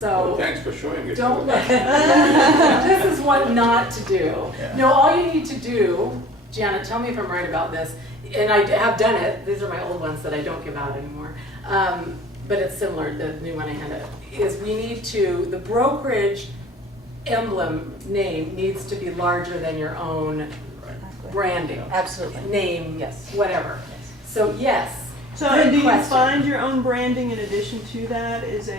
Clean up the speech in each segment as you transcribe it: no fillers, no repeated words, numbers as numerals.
So thanks for showing it. Don't look. This is what not to do. Yeah. No, all you need to do, Janet, tell me if I'm right about this, and I have done it. These are my old ones that I don't give out anymore. But it's similar, the new one I handed, is we need to, the brokerage emblem name needs to be larger than your own branding. Absolutely. Name, Yes. whatever. Yes. So yes. So good do you question. find your own branding in addition to that is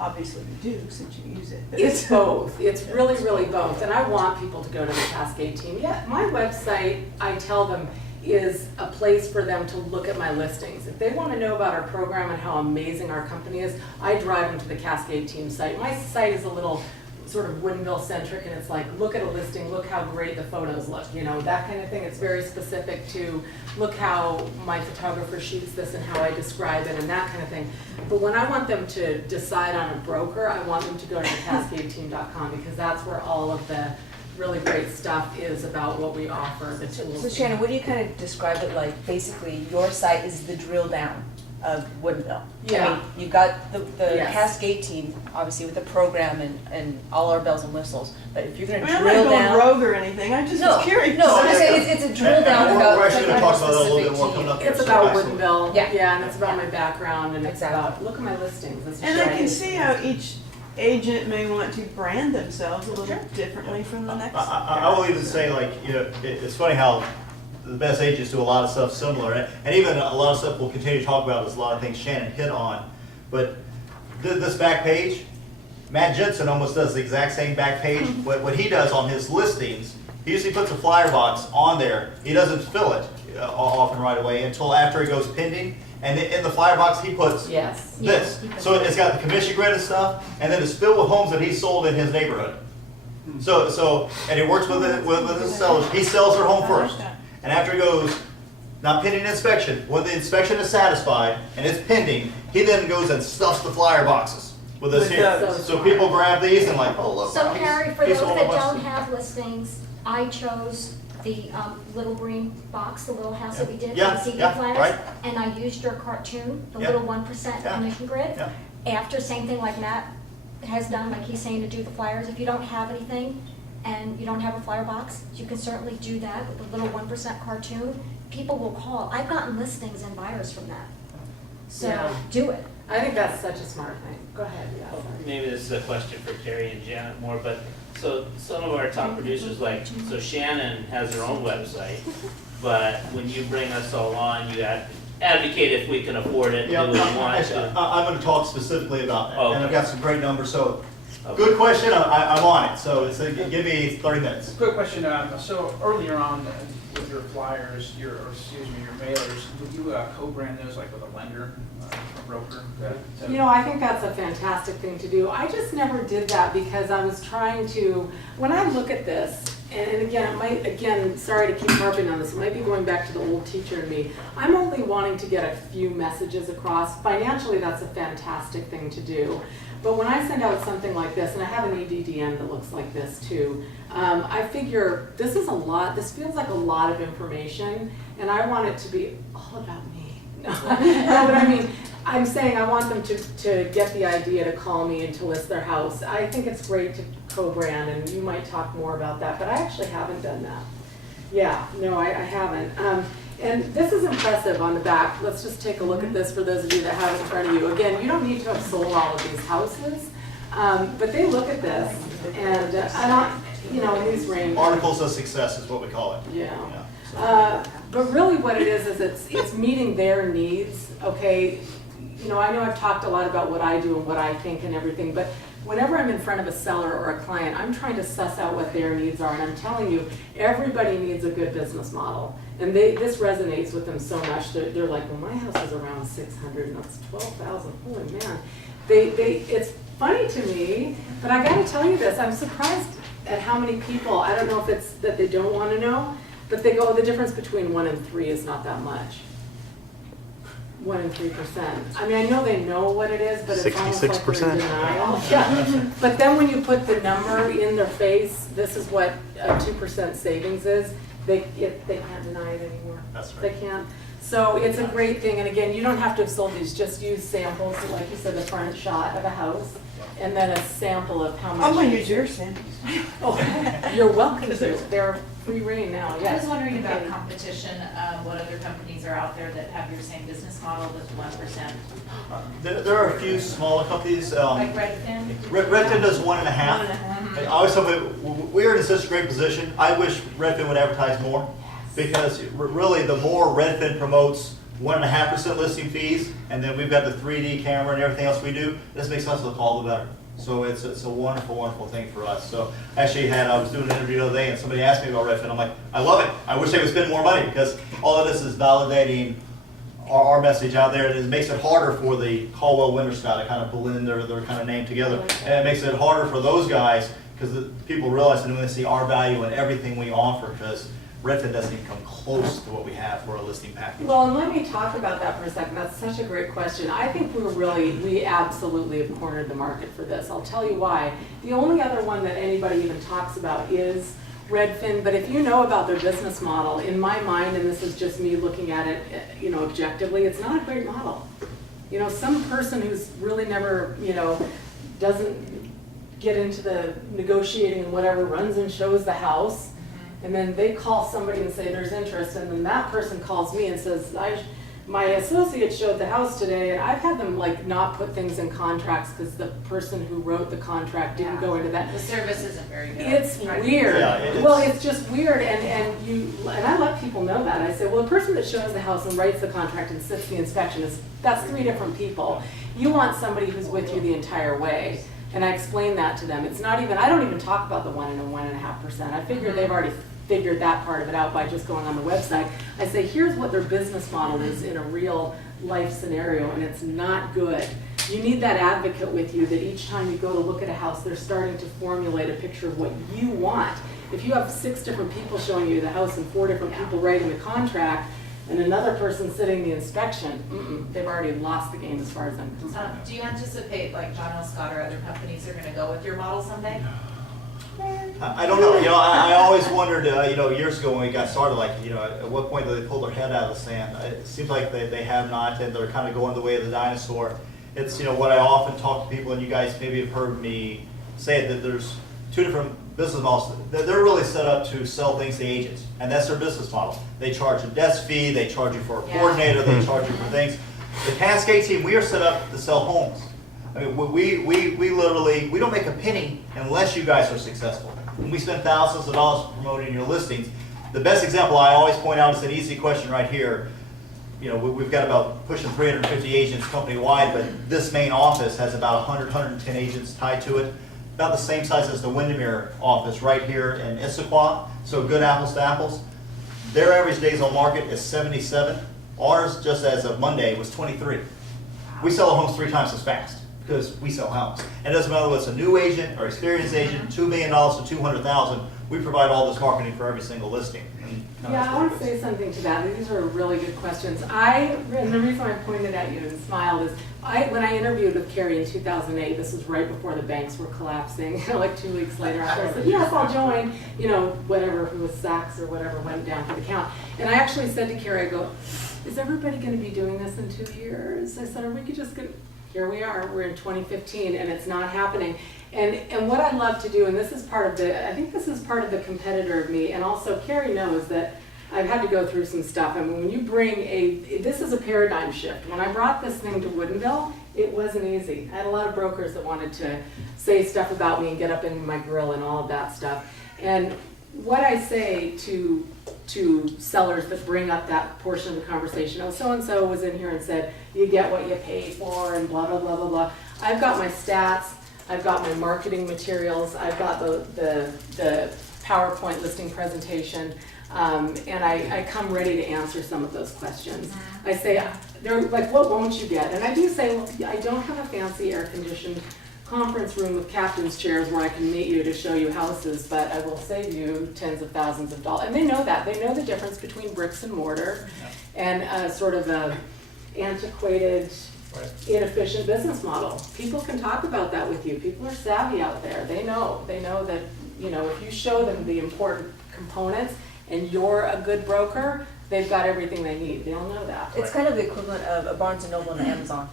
obviously you do since you use it. but It's both. It's really, really both. And I want people to go to the Cascade Team. Yeah, my website, I tell them, is a place for them to look at my listings. If they want to know about our program and how amazing our company is, I drive them to the Cascade Team site. My site is a little sort of Woodinville centric, and it's like, look at a listing, look how great the photos look, you know, that kind of thing. It's very specific to look how my photographer shoots this and how I describe it and that kind of thing. But when I want them to decide on a broker, I want them to go to cascadeteam.com because that's where all of the really great stuff is about what we offer, the tools. So Shannon, what do you kind of describe it like? Basically, your site is the drill down of Woodinville. Yeah. I mean, you got the Yes. Cascade Team, obviously with the program and all our bells and whistles. But if you're going to I'm drill not going down, rogue or anything. I just was curious. no, I'm just saying it's a drill down And about we're actually going to talk about that a little specific bit more team. coming up here. It's so about excellent. Woodinville, Yeah. and it's about my background, and it's Exactly. about, look at my listings. That's And I right. can see how each agent may want to brand themselves a little Sure. differently from the next. I will even say, like, you know, it's funny how the best agents do a lot of stuff similar, and even a lot of stuff we'll continue to talk about is a lot of things Shannon hit on. But this back page, Matt Jensen almost does the exact same back page. What he does on his listings, he usually puts a flyer box on there. He doesn't fill it often right away until after it goes pending. And in the flyer box, he puts Yes. this. So it's got the commission grid and stuff, and then it's filled with homes that he sold in his neighborhood. So and he works with his sellers. He sells their home first. And after it goes, not pending inspection, when the inspection is satisfied and it's pending, he then goes and stuffs the flyer boxes with this With here. those. So people grab these and like, oh look. So Carrie, for he those sold a that bunch don't of- have listings, I chose the little green box, the little house that we did, Yeah, the CD yeah, flyers, right. and I used your cartoon, the Yeah. little 1% Yeah. commission grid. Yeah. After, same thing like Matt has done, like he's saying to do the flyers. If you don't have anything and you don't have a flyer box, you can certainly do that with the little 1% cartoon. People will call. I've gotten listings and buyers from that. So Yeah. do it. I think that's such a smart thing. Go ahead, yeah. Well, sorry. maybe this is a question for Carrie and Janet more, but so some of our top producers, like, so Shannon has her own website, but when you bring us all on, you advocate if we can afford it, Yeah, do what we want actually, to. I'm going to talk specifically about that, and I've Okay. got some great numbers. So, Okay. good question. I'm on it. So give me 30 minutes. Quick question, so earlier on with your flyers, your mailers, would you co-brand those like with a lender, a broker? You know, I think that's a fantastic thing to do. I just never did that because I was trying to, when I look at this, and again, it might, again, sorry to keep harping on this, it might be going back to the old teacher in me. I'm only wanting to get a few messages across. Financially, that's a fantastic thing to do. But when I send out something like this, and I have an EDDM that looks like this too, I figure this is a lot, this feels like a lot of information, and I want it to be all about me. No, what I mean, I'm saying I want them to get the idea to call me and to list their house. I think it's great to co-brand, and you might talk more about that, but I actually haven't done that. Yeah, no, I haven't. And this is impressive on the back. Let's just take a look at this for those of you that have it in front of you. Again, you don't need to have sold all of these houses, but they look at this, and I don't, you know, in these range. Articles of success is what we call it. Yeah. So- But really what it is it's meeting their needs, okay? You know, I know I've talked a lot about what I do and what I think and everything, but whenever I'm in front of a seller or a client, I'm trying to suss out what their needs are, and I'm telling you, everybody needs a good business model. And this resonates with them so much. They're like, well, my house is around 600 and it's 12,000. Holy man. It's funny to me, but I gotta tell you this, I'm surprised at how many people, I don't know if it's that they don't want to know, but they go, the difference between 1 and 3 is not that much. 1 and 3%. I mean, I know they know what it is, but it's almost like they're in denial. Yeah. But then when you put the number in their face, this is what a 2% savings is, they can't deny it anymore. That's right. They can't. So it's a great thing, and again, you don't have to have sold these, just use samples, like you said, the front shot of a house, and then a sample of how much. I'm gonna use yours, Sandy. Oh, you're welcome to. They're free reign now, I yes. was wondering about competition, what other companies are out there that have your same business model with 1%? There are a few smaller companies. Like Redfin? Redfin does 1.5. 1.5. I always tell people, we're in such a great position. I wish Redfin would advertise more, because really the more Redfin promotes 1.5% listing fees, and then we've got the 3D camera and everything else we do, this makes us look all the better. So it's a wonderful, wonderful thing for us. So actually I was doing an interview the other day and somebody asked me about Redfin. I'm like, I love it. I wish they would spend more money, because all of this is validating our message out there. It makes it harder for the Caldwell Winterscott to kind of blend their kind of name together. And it makes it harder for those guys, because people realize that when they see our value in everything we offer, because Redfin doesn't even come close to what we have for a listing package. Well, and let me talk about that for a second. That's such a great question. I think we absolutely have cornered the market for this. I'll tell you why. The only other one that anybody even talks about is Redfin, but if you know about their business model, in my mind, and this is just me looking at it, objectively, it's not a great model. Some person who's really never, doesn't get into the negotiating and whatever, runs and shows the house, and then they call somebody and say there's interest, and then that person calls me and says, my associate showed the house today, and I've had them not put things in contracts because the person who wrote the contract didn't go into that. The service isn't very good. It's weird. Yeah, Well, it's just weird, and I let people know that. I say, well, the person that shows the house and writes the contract and sits the inspection, that's 3 different people. You want somebody who's with you the entire way. And I explain that to them. It's not even, I don't even talk about the 1 and 1.5%. I figure they've already figured that part of it out by just going on the website. I say, here's what their business model is in a real life scenario, and it's not good. You need that advocate with you that each time you go to look at a house, they're starting to formulate a picture of what you want. If you have 6 different people showing you the house and 4 different people writing the contract, and another person sitting the inspection, they've already lost the game as far as I'm concerned. Do you anticipate John L. Scott or other companies are gonna go with your model someday? I don't know. I always wondered, years ago when we got started, at what point do they pull their head out of the sand? It seems like they have not, and they're kind of going the way of the dinosaur. It's, what I often talk to people, and you guys maybe have heard me say it, that there's 2 different business models. They're really set up to sell things to agents, and that's their business model. They charge a desk fee, they charge you for a coordinator, they charge you for things. The Cascade Team, we are set up to sell homes. I mean, we literally, we don't make a penny unless you guys are successful. And we spend thousands of dollars promoting your listings. The best example I always point out is an easy question right here. We've got about pushing 350 agents company-wide, but this main office has about 110 agents tied to it. About the same size as the Windermere office right here in Issaquah, so good apples to apples. Their average days on market is 77. Ours, just as of Monday, was 23. We sell our homes 3 times as fast because we sell homes. And it doesn't matter whether it's a new agent or experienced agent, $2 million to $200,000, we provide all this marketing for every single listing. Yeah, I want to say something to that. These are really good questions. And the reason I pointed at you and smiled is, when I interviewed with Carrie in 2008, this was right before the banks were collapsing, 2 weeks later after I said, yes, I'll join, whatever, if it was Saks or whatever went down for the count. And I actually said to Carrie, I go, is everybody going to be doing this in 2 years? I said, or we could just get, here we are, we're in 2015 and it's not happening. And what I love to do, and this is part of I think this is part of the competitor of me, and also Carrie knows that I've had to go through some stuff. I mean, when you bring this is a paradigm shift. When I brought this thing to Woodinville, it wasn't easy. I had a lot of brokers that wanted to say stuff about me and get up in my grill and all of that stuff. And what I say to sellers that bring up that portion of the conversation, oh, so-and-so was in here and said, you get what you pay for, and blah, blah, blah, blah, blah. I've got my stats, I've got my marketing materials, I've got the PowerPoint listing presentation, and I come ready to answer some of those questions. I say, they're like, what won't you get? And I do say, well, I don't have a fancy air-conditioned conference room with captain's chairs where I can meet you to show you houses, but I will save you tens of thousands of dollars. And they know that. They know the difference between bricks and mortar and sort of a antiquated, inefficient business model. People can talk about that with you. People are savvy out there. They know that, if you show them the important components and you're a good broker, they've got everything they need. They all know that. It's kind of the equivalent of a Barnes & Noble and Amazon,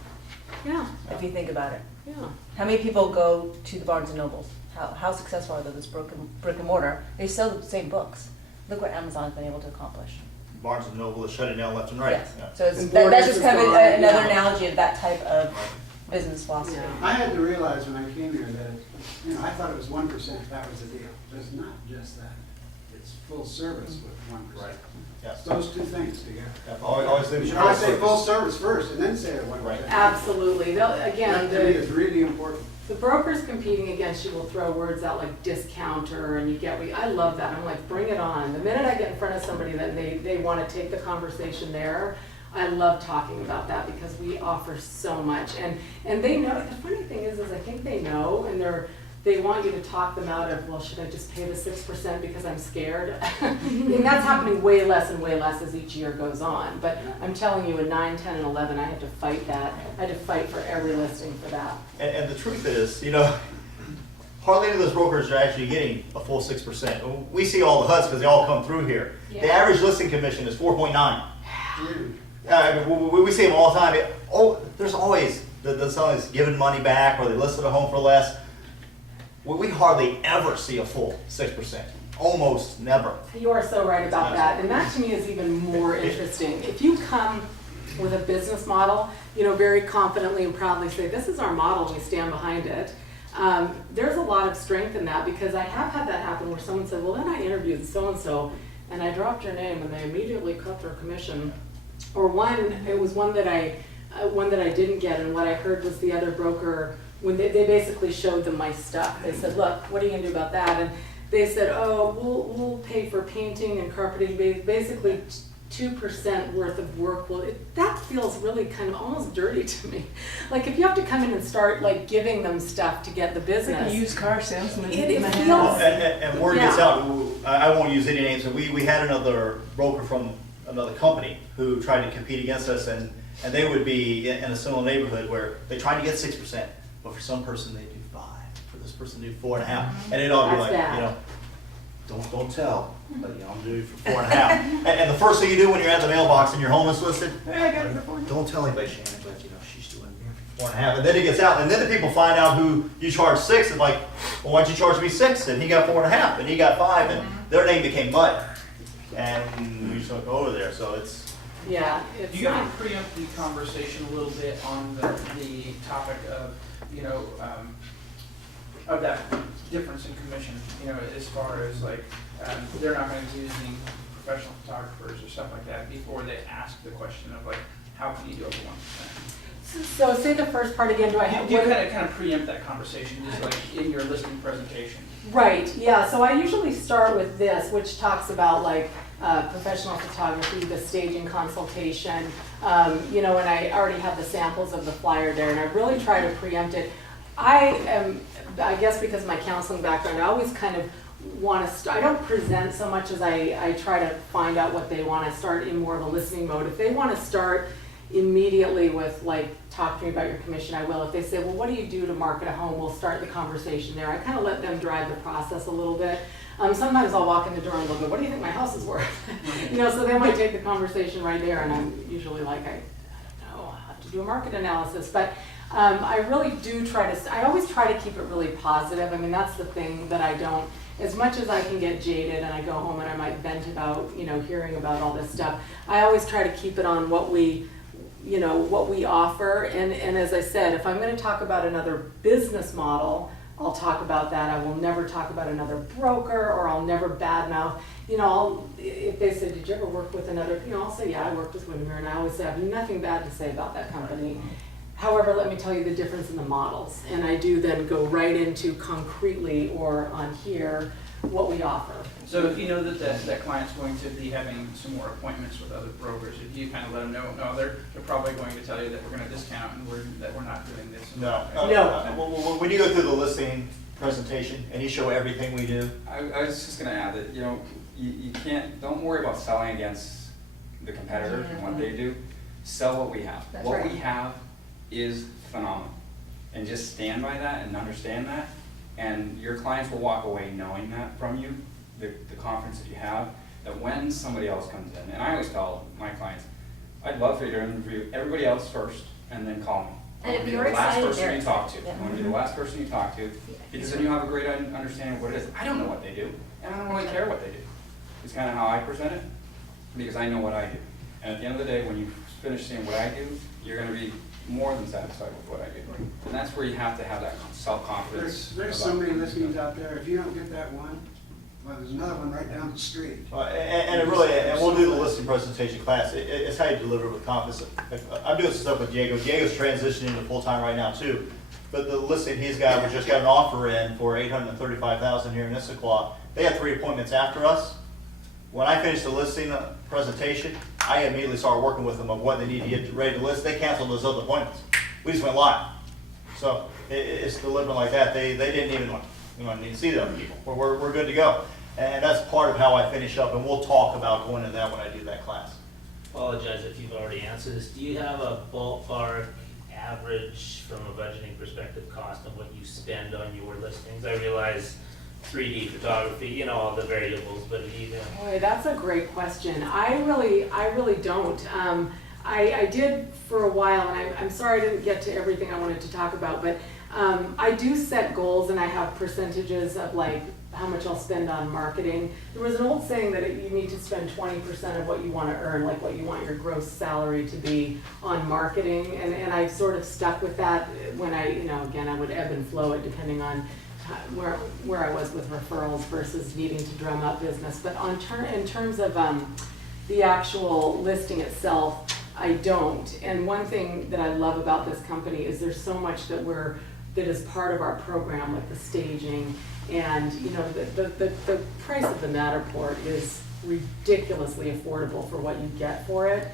Yeah. if you think about it. Yeah. How many people go to the Barnes and Nobles? How successful are they, this brick and mortar? They sell the same books. Look what Amazon's been able to accomplish. Barnes and Noble is shutting down left and right. Yes. Yeah. So it's, And that's Borders just is kind of gone, another yeah. analogy of that type of business philosophy. Yeah. I had to realize when I came here that, I thought it was 1%, that was the deal. But it's not just that. It's full service with 1%. Right. Yeah. It's those two things together. Yeah, always You leave should always say full service first and then say the 1%. Right. Absolutely. Again, That to me is really important. the brokers competing against you will throw words out like discounter and I love that. I'm like, bring it on. The minute I get in front of somebody that they want to take the conversation there, I love talking about that because we offer so much. And they know, the funny thing is I think they know and they want you to talk them out of, well, should I just pay the 6% because I'm scared? And that's happening way less and way less as each year goes on. But I'm telling you, in 9, 10, and 11, I had to fight that. I had to fight for every listing for that. And the truth is, hardly any of those brokers are actually getting a full 6%. We see all the HUDs because they all come through here. The Yeah. average listing commission is 4.9. Huge. We see them all the time. There's always somebody's giving money back or they listed a home for less. We hardly ever see a full 6%. Almost never. You are so right about that. And that to me is even more interesting. If you come with a business model, very confidently and proudly say, this is our model, we stand behind it. There's a lot of strength in that because I have had that happen where someone said, well, then I interviewed so-and-so and I dropped your name and they immediately cut their commission. Or it was one that I didn't get, and what I heard was the other broker, when they basically showed them my stuff, they said, look, what are you gonna do about that? And they said, oh, we'll pay for painting and carpeting, basically 2% worth of work. Well, that feels really kind of almost dirty to me. Like if you have to come in and start like giving them stuff to get the Like business. a used car salesman. It in the feels- house. And word gets out, I won't use any names, but we had another broker from another company who tried to compete against us, and they would be in a similar neighborhood where they tried to get 6%, but for some person they do 5%, for this person they do 4.5%, and it'd all be That's like, bad. don't tell, but I'm doing it for 4.5%. and the first thing you do when you're at the mailbox and your home is listed, Hey, I got it for 4. don't tell anybody, Shannon, but she's doing 4.5%, and then it gets out, and then the people find out who you charge 6%, and like, well, why'd you charge me 6%? And he got 4.5%, and he got 5%, and their name became Mud, and we just don't go over there. So it's Yeah, it's Do you not. want to preempt the conversation a little bit on the topic of, of that difference in commission, as far as like, they're not going to be using professional photographers or stuff like that before they ask the question of like, how can you do over 1%? So say the first part again, do I have? Do you kind of preempt that conversation, just like in your listing presentation? Right, yeah, so I usually start with this, which talks about like professional photography, the staging consultation, and I already have the samples of the flyer there, and I really try to preempt it. I guess because of my counseling background, I always kind of want to, I don't present so much as I try to find out what they want to start in more of a listening mode. If they want to start immediately with like, talk to me about your commission, I will. If they say, well, what do you do to market a home? We'll start the conversation there. I kind of let them drive the process a little bit. Sometimes I'll walk in the door and they'll go, what do you think my house is worth? So they might take the conversation right there, and I'm usually like, I don't know, I'll have to do a market analysis. But I really do I always try to keep it really positive. I mean, that's the thing that I don't, as much as I can get jaded and I go home and I might vent about, hearing about all this stuff, I always try to keep it on what we offer. And as I said, if I'm going to talk about another business model, I'll talk about that. I will never talk about another broker, or I'll never badmouth. If they say, did you ever work with another, I'll say, yeah, I worked with Windermere, and I always say, I have nothing bad to say about that company. However, let me tell you the difference in the models. And I do then go right into concretely, or on here, what we offer. So if you know that client's going to be having some more appointments with other brokers, if you kind of let them know, no, they're probably going to tell you that we're going to discount and that we're not doing this. no. When you go through the listing presentation and you show everything we do, I was just going to add that you don't worry about selling against the competitors and what they do. Sell what we have. That's What right. we have is phenomenal, and just stand by that and understand that, and your clients will walk away knowing that from you, the confidence that you have, that when somebody else comes in, and I always tell my clients, I'd love for you to interview everybody else first and then call me. And if Be you're the last excited, person you talk to. Yeah. I want to be the last person you talk to, because then you have a great understanding of what it is. I don't know what they do, and I don't really care what they do. It's kind of how I present it, because I know what I do. And at the end of the day, when you finish seeing what I do, you're gonna be more than satisfied with what I do. And that's where you have to have that self-confidence. There's so many listings out there, if you don't get that one, well, there's another one right down the street. And it really, and we'll do the listing presentation class, it's how you deliver it with confidence. I'm doing some stuff with Diego, Diego's transitioning to full-time right now too, but the listing he's got, we just got an offer in for $835,000 here in Issaquah. They had 3 appointments after us. When I finished the listing presentation, I immediately started working with them of what they need to get ready to list. They canceled those other appointments. We just went live. So it's delivering like that. They didn't even need to see the other people. We're good to go. And that's part of how I finish up, and we'll talk about going into that when I do that class. Apologize if you've already answered this. Do you have a ballpark average from a budgeting perspective cost of what you spend on your listings? I realize 3D photography, all the variables, but even. Boy, that's a great question. I really don't. I did for a while, and I'm sorry I didn't get to everything I wanted to talk about, but I do set goals, and I have percentages of like how much I'll spend on marketing. There was an old saying that you need to spend 20% of what you want to earn, like what you want your gross salary to be on marketing, and I sort of stuck with that when again, I would ebb and flow it depending on where I was with referrals versus needing to drum up business. But in terms of the actual listing itself, I don't. And one thing that I love about this company is there's so much that is part of our program, like the staging, and the price of the Matterport is ridiculously affordable for what you get for it.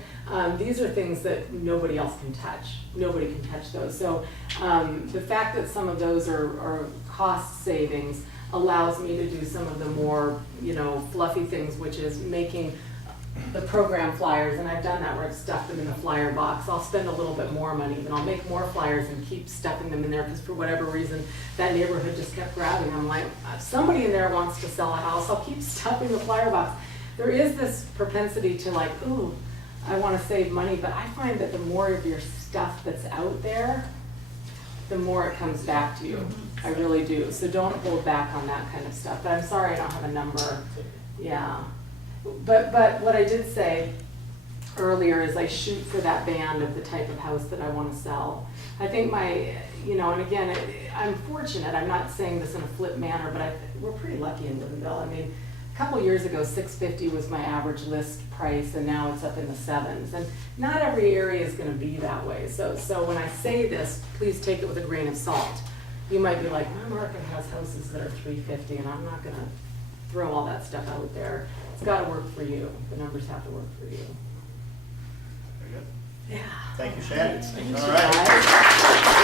These are things that nobody else can touch. Nobody can touch those. So the fact that some of those are cost savings allows me to do some of the more, fluffy things, which is making the program flyers, and I've done that where I've stuck them in the flyer box. I'll spend a little bit more money, then I'll make more flyers and keep stuffing them in there because for whatever reason that neighborhood just kept grabbing. I'm like, somebody in there wants to sell a house, I'll keep stuffing the flyer box. There is this propensity to like, ooh, I want to save money, but I find that the more of your stuff that's out there, the more it comes back to you. I really do. So don't hold back on that kind of stuff. But I'm sorry I don't have a number. Yeah. But what I did say earlier is I shoot for that band of the type of house that I want to sell. I think and again, I'm fortunate. I'm not saying this in a flip manner, but we're pretty lucky in Woodinville. I mean, a couple years ago, $650 was my average list price, and now it's up in the $7s. And not every area is going to be that way. So when I say this, please take it with a grain of salt. You might be like, my market has houses that are $350, and I'm not going to throw all that stuff out there. It's got to work for you. The numbers have to work for you. Very good. Yeah. Thank you, Shannon. Thank you. All right.